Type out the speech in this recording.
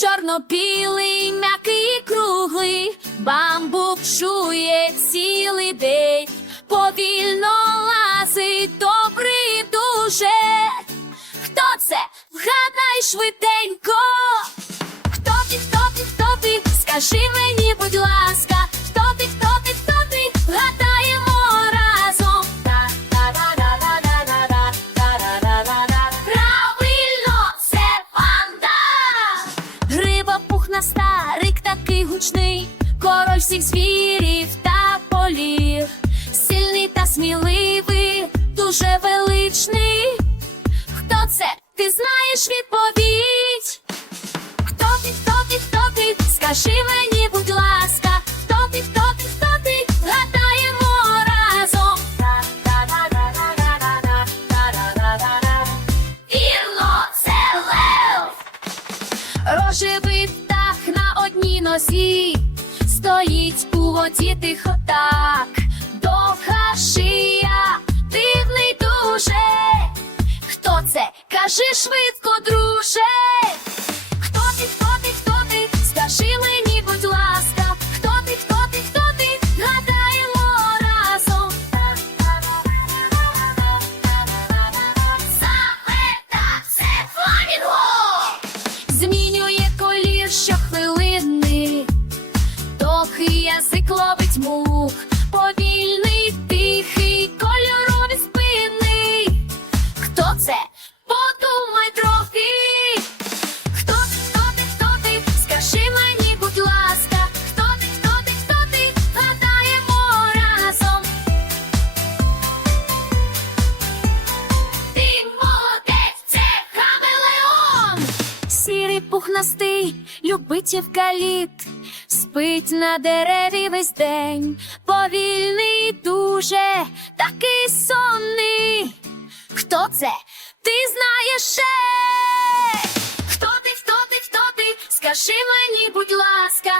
чорно-білий, м'який круглий, бамбук чує цілий день, повільно лазить добрий дуже. Хто це? Вгадай швиденько. Хто ти, хто ти, хто ти? Скажи мені, рик гучний, король всіх звірів та полів. Сильний та сміливий, дуже величний. Хто це? Ти знаєш відповідь? Хто ти, хто ти, хто ти? Скажи мені, будь ласка, хто ти, хто ти, хто ти? Гадаємо разом. Вірно, це лев! Рожевий нозі, стоїть у воді тихо так, довга шия, дивний дуже. Хто це? Кажи швидко, довгий язик ловить мух, повільний, тихий, кольорові спини. Хто це? Подумай трохи. Хто ти, хто ти, хто ти? Скажи мені, будь ласка, хто ти, хто ти, хто ти? Гадаємо разом. Ти молодець, це хамелеон! Сірий пухнастий, любить евкаліпт, спить на дереві весь день, повільний дуже, такий сонний. Хто це? Ти знаєш ще? Хто ти, хто ти, хто ти? Скажи мені, будь ласка,